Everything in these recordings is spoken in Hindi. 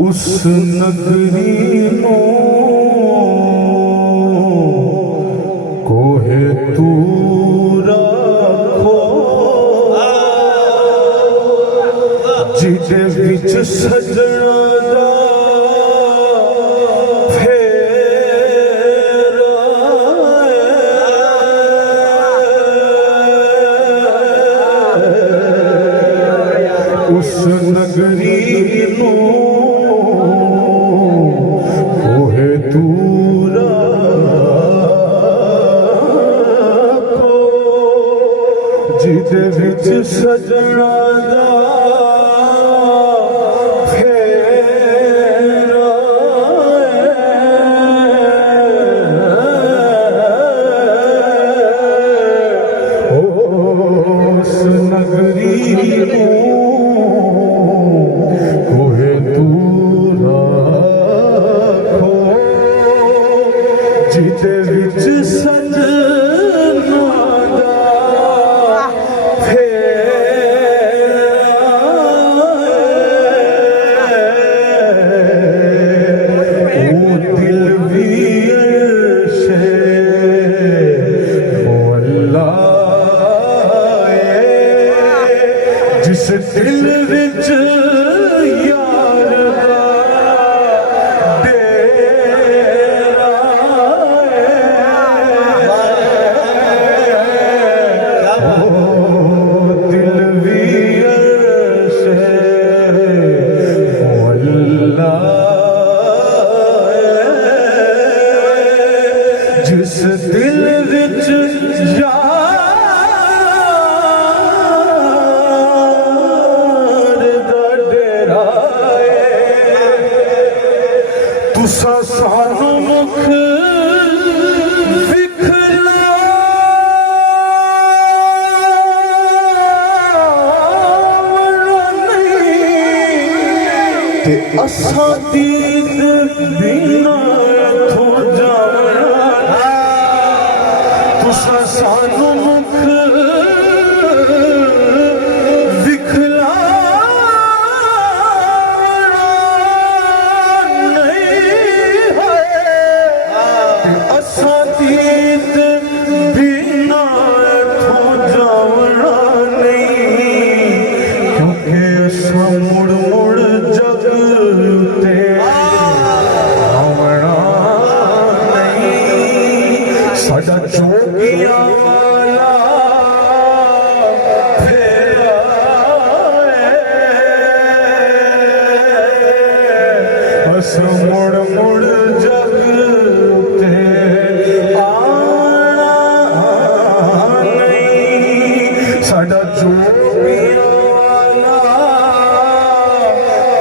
उस नगरी नो कोहे तू रखो जिदे विच सजना दा उस नगरी नो कोहे तू रखो जिदे विच सजना दा फेरा उस नगरी नो जिदे विच सजना दा फेरा ओ दिल भी अर्शे ओ अल्लाह जिस दिल विच यार दा जिस दिल विच यार दा डेरा तुसा सानू मुख ते असां दीद बिना इत्थों जावना तुसां सानू मुख विखलावना नहीं है असां दीद बिना इत्थों जावना नहीं क्योंकि असां मुड़ मुड़ जग ते आवना नहीं साडा जोगिया वाला फेरा असां मुड़ मुड़ जग ते आना नहीं साडा जोगिया वाला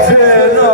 फेरा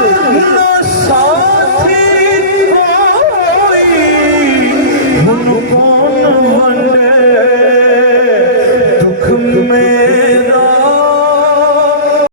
ना